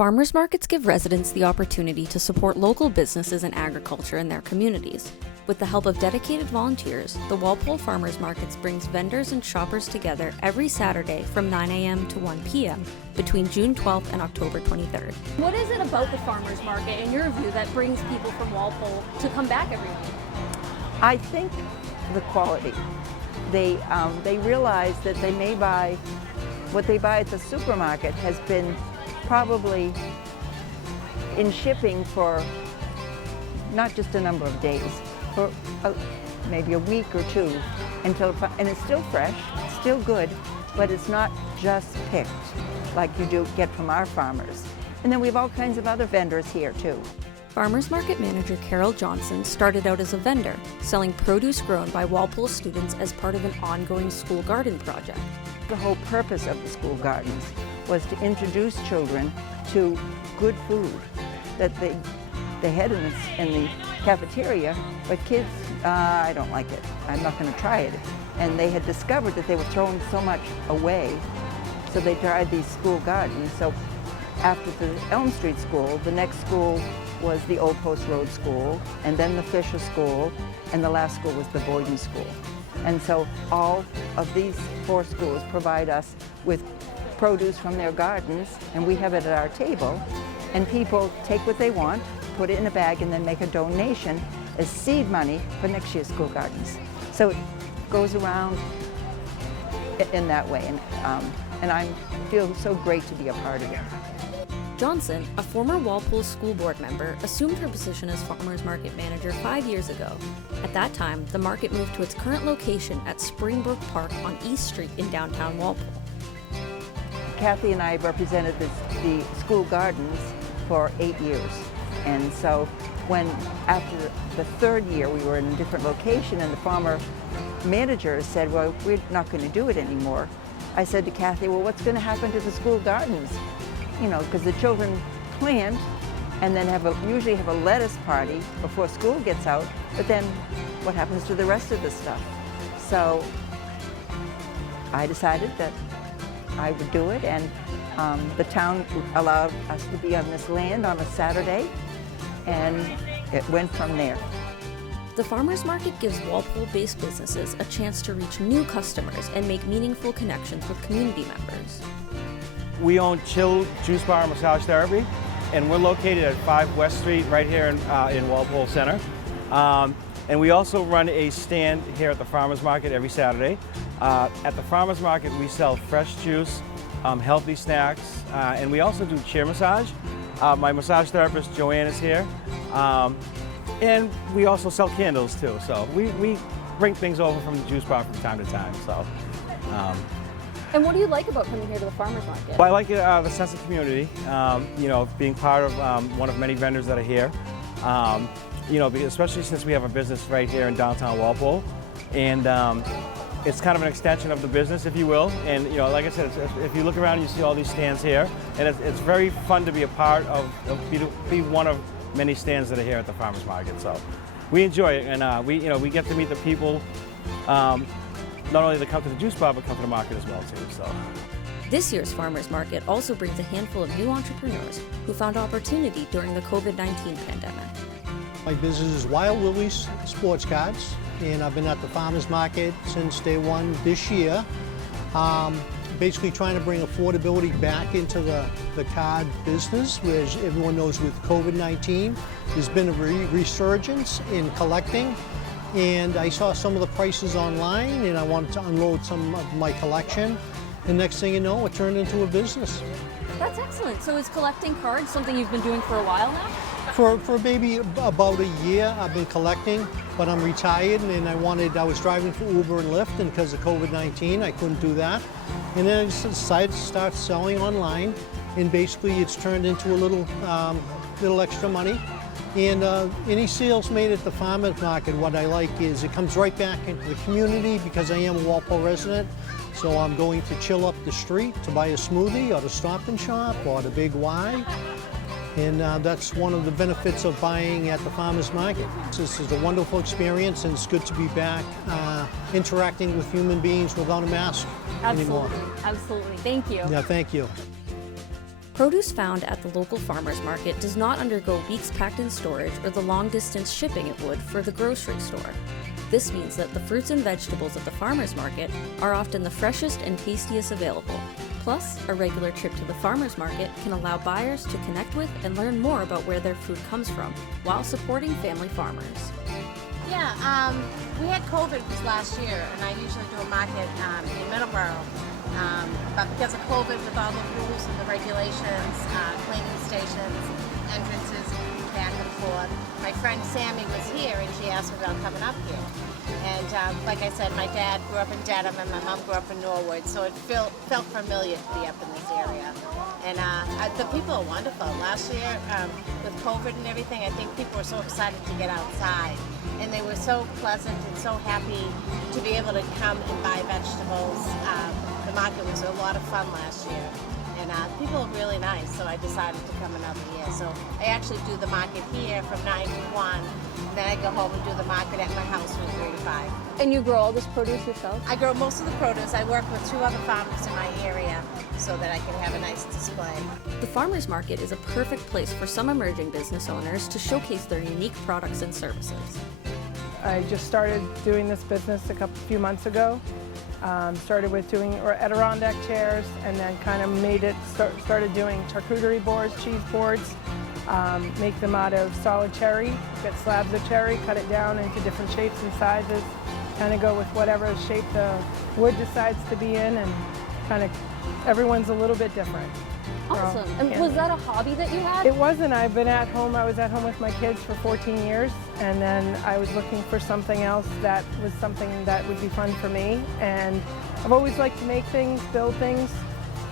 Farmers markets give residents the opportunity to support local businesses and agriculture in their communities. With the help of dedicated volunteers, the Walpole Farmers Markets brings vendors and shoppers together every Saturday from 9 a.m. to 1 p.m. between June 12th and October 23rd. What is it about the farmers market, in your view, that brings people from Walpole to come back every week? I think the quality. They realize that they may buy, what they buy at the supermarket has been probably in shipping for not just a number of days, for maybe a week or two, and it's still fresh, it's still good, but it's not just picked like you do get from our farmers. And then we have all kinds of other vendors here too. Farmers Market Manager Carol Johnson started out as a vendor, selling produce grown by Walpole students as part of an ongoing school garden project. The whole purpose of the school gardens was to introduce children to good food that they had in the cafeteria, but kids, I don't like it, I'm not going to try it. And they had discovered that they were throwing so much away, so they tried these school gardens. So after the Elm Street School, the next school was the Old Post Road School, and then the Fisher School, and the last school was the Boyden School. And so all of these 4 schools provide us with produce from their gardens, and we have it at our table, and people take what they want, put it in a bag, and then make a donation as seed money for next year's school gardens. So it goes around in that way, and I feel so great to be a part of it. Johnson, a former Walpole School Board member, assumed her position as Farmers Market Manager 5 years ago. At that time, the market moved to its current location at Springbrook Park on East Street in downtown Walpole. Kathy and I represented the school gardens for 8 years. And so after the 3rd year we were in a different location and the farmer manager said, well, we're not going to do it anymore. I said to Kathy, well, what's going to happen to the school gardens? You know, because the children plant and then usually have a lettuce party before school gets out, but then what happens to the rest of the stuff? So I decided that I would do it, and the town allowed us to be on this land on a Saturday, and it went from there. The farmers market gives Walpole-based businesses a chance to reach new customers and make meaningful connections with community members. We own Chill Juice Bar and Massage Therapy, and we're located at 5 West Street right here in Walpole Center. And we also run a stand here at the farmers market every Saturday. At the farmers market we sell fresh juice, healthy snacks, and we also do chair massage. My massage therapist Joanne is here. And we also sell candles too, so we bring things over from the juice bar from time to time. So. And what do you like about coming here to the farmers market? Well, I like the sense of community, you know, being part of one of many vendors that are here. You know, especially since we have a business right here in downtown Walpole, and it's kind of an extension of the business, if you will. And you know, like I said, if you look around, you see all these stands here, and it's very fun to be a part of, be one of many stands that are here at the farmers market. So we enjoy it, and we get to meet the people, not only that come to the juice bar, but come to the market as well too. So. This year's farmers market also brings a handful of new entrepreneurs who found opportunity during the COVID-19 pandemic. My business is Wild Willie's Sports Cards, and I've been at the farmers market since day one this year. Basically trying to bring affordability back into the card business, whereas everyone knows with COVID-19, there's been a resurgence in collecting. And I saw some of the prices online, and I wanted to unload some of my collection. And next thing you know, it turned into a business. That's excellent. So is collecting cards something you've been doing for a while now? For maybe about a year, I've been collecting, but I'm retired, and I was driving for Uber and Lyft, and because of COVID-19, I couldn't do that. And then I just decided to start selling online, and basically it's turned into a little extra money. And any sales made at the farmers market, what I like is it comes right back into the community because I am a Walpole resident. So I'm going to chill up the street to buy a smoothie or to Stop and Shop or the Big Y. And that's one of the benefits of buying at the farmers market. This is a wonderful experience, and it's good to be back interacting with human beings without a mask anymore. Absolutely. Thank you. Yeah, thank you. Produce found at the local farmers market does not undergo weeks packed in storage or the long-distance shipping it would for the grocery store. This means that the fruits and vegetables at the farmers market are often the freshest and tastiest available. Plus, a regular trip to the farmers market can allow buyers to connect with and learn more about where their food comes from while supporting family farmers. Yeah, we had COVID this last year, and I usually do a market in Middleborough. But because of COVID, with all the rules and the regulations, cleaning stations, entrances back and forth, my friend Sammy was here, and she asked me about coming up here. And like I said, my dad grew up in Dedham, and my mom grew up in Norwood, so it felt familiar to be up in this area. And the people are wonderful. Last year, with COVID and everything, I think people were so excited to get outside. And they were so pleasant and so happy to be able to come and buy vegetables. The market was a lot of fun last year. And people are really nice, so I decided to come another year. So I actually do the market here from 9 to 1. And then I go home and do the market at my house from 3 to 5. And you grow all this produce yourself? I grow most of the produce. I work with 2 other farmers in my area so that I can have a nice display. The farmers market is a perfect place for some emerging business owners to showcase their unique products and services. I just started doing this business a few months ago. Started with doing Adirondack chairs, and then kind of started doing charcuterie boards, cheese boards, make them out of solid cherry, get slabs of cherry, cut it down into different shapes and sizes, kind of go with whatever shape the wood decides to be in, and kind of everyone's a little bit different. Awesome. And was that a hobby that you had? It wasn't. I was at home with my kids for 14 years, and then I was looking for something else that was something that would be fun for me. And I've always liked to make things, build things,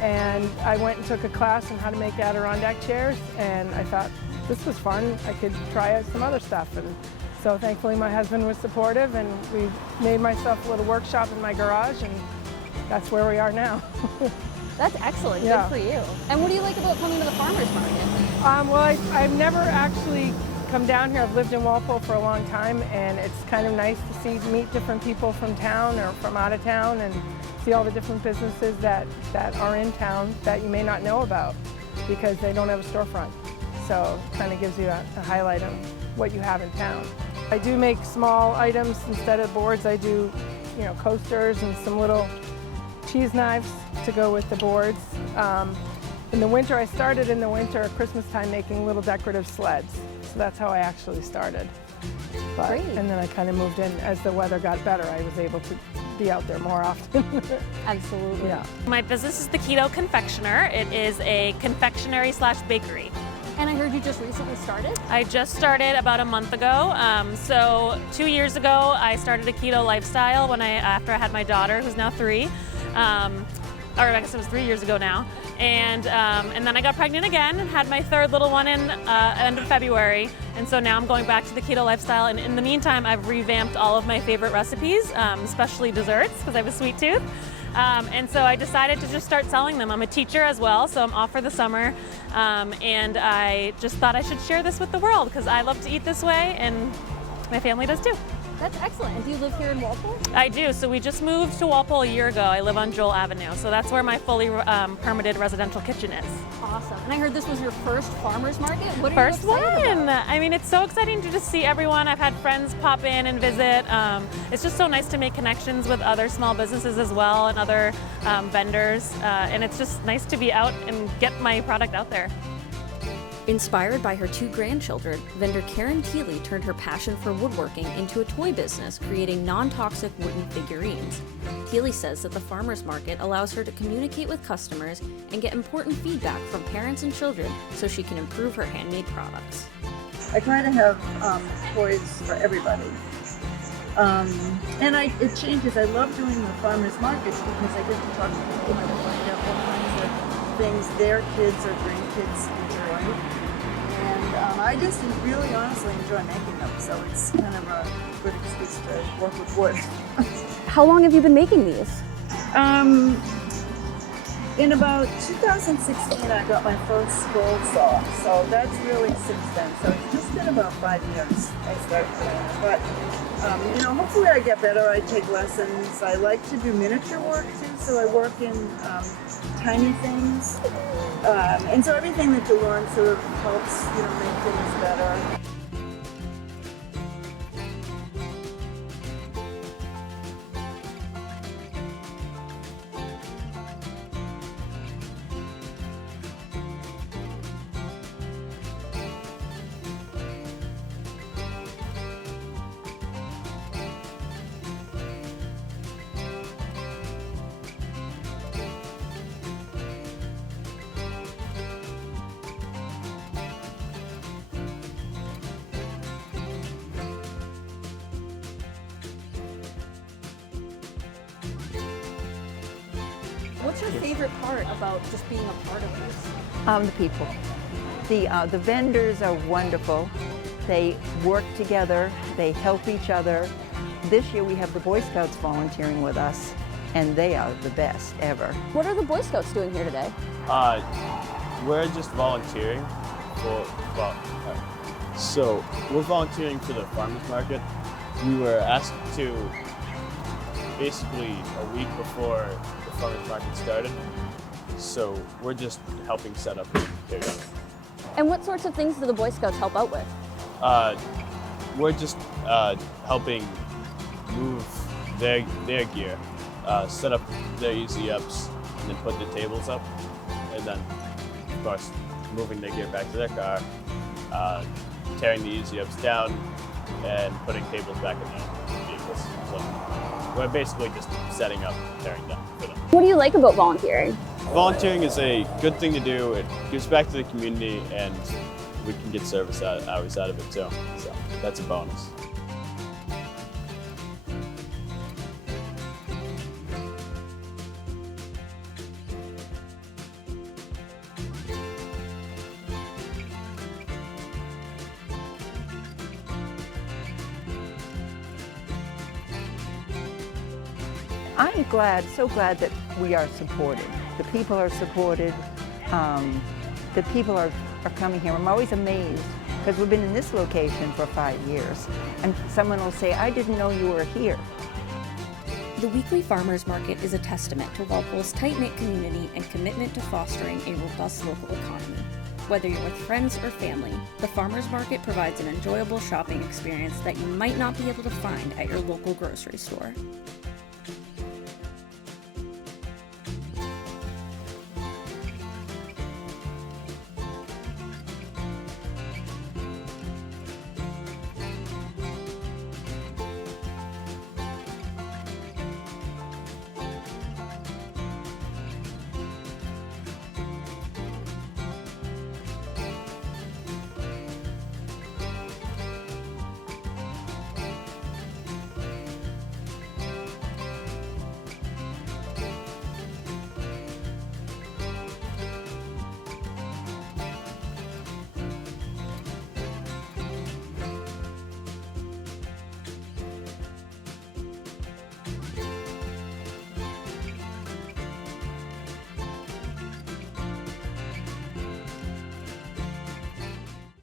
and I went and took a class on how to make Adirondack chairs, and I thought this was fun. I could try out some other stuff. And so thankfully my husband was supportive, and we made myself a little workshop in my garage, and that's where we are now. That's excellent. Yeah. Good for you. And what do you like about coming to the farmers market? Well, I've never actually come down here. I've lived in Walpole for a long time, and it's kind of nice to meet different people from town or from out of town, and see all the different businesses that are in town that you may not know about because they don't have a storefront. So it kind of gives you a highlight on what you have in town. I do make small items instead of boards. I do, coasters and some little cheese knives to go with the boards. In the winter, I started in the winter at Christmas time making little decorative sleds. So that's how I actually started. Great. And then I kind of moved in as the weather got better. I was able to be out there more often. Absolutely. Yeah. My business is the Keto Confectioner. It is a confectionery/bakery. And I heard you just recently started? I just started about a month ago. So 2 years ago, I started a keto lifestyle after I had my daughter, who's now 3. Or I guess it was 3 years ago now. And then I got pregnant again and had my 3rd little one in end of February. And so now I'm going back to the keto lifestyle. And in the meantime, I've revamped all of my favorite recipes, especially desserts, because I have a sweet tooth. And so I decided to just start selling them. I'm a teacher as well, so I'm off for the summer. And I just thought I should share this with the world because I love to eat this way and my family does too. That's excellent. And do you live here in Walpole? I do. So we just moved to Walpole a year ago. I live on Joel Avenue. So that's where my fully permitted residential kitchen is. Awesome. And I heard this was your first farmers market. What are First you excited one. about? I mean, it's so exciting to just see everyone. I've had friends pop in and visit. It's just so nice to make connections with other small businesses as well and other vendors. And it's just nice to be out and get my product out there. Inspired by her 2 grandchildren, vendor Keeley turned her passion for woodworking into a toy business, creating non-toxic wooden figurines. Keeley says that the farmers market allows her to communicate with customers and get important feedback from parents and children so she can improve her handmade products. I try to have toys for everybody. And it changes. I love doing the farmers markets because I get to talk to people and find out what kinds of things their kids or grandkids enjoy. And I just really honestly enjoy making them, so it's kind of a good excuse to work with wood. How long have you been making these? In about 2016, I got my first scroll saw, so that's really since then. So it's just been about 5 years I started doing it. But, hopefully I get better. I take lessons. I like to do miniature work too, so I work in tiny things. And so everything that you learn sort of helps, make things better. What's your favorite part about just being a part of this? The people. The vendors are wonderful. They work together. They help each other. This year we have the Boy Scouts volunteering with us, and they are the best ever. What are the Boy Scouts doing here today? We're just volunteering so we're volunteering for the farmers market. We were asked to basically a week before the farmers market started, so we're just helping set up there. And what sorts of things do the Boy Scouts help out with? We're just helping move their gear, set up their easy ups, and then put the tables up, and then of course moving their gear back to their car, tearing the easy ups down, and putting tables back in their vehicles. So we're basically just setting up, tearing down for them. What do you like about volunteering? Volunteering is a good thing to do. It gives back to the community, and we can get service hours out of it too. So that's a bonus. I'm glad, so glad that we are supported. The people are supported. The people are coming here. I'm always amazed because we've been in this location for 5 years, and someone will say, "I didn't know you were here." The weekly farmers market is a testament to Walpole's tight-knit community and commitment to fostering a robust local economy. Whether you're with friends or family, the farmers market provides an enjoyable shopping experience that you might not be able to find at your local grocery store.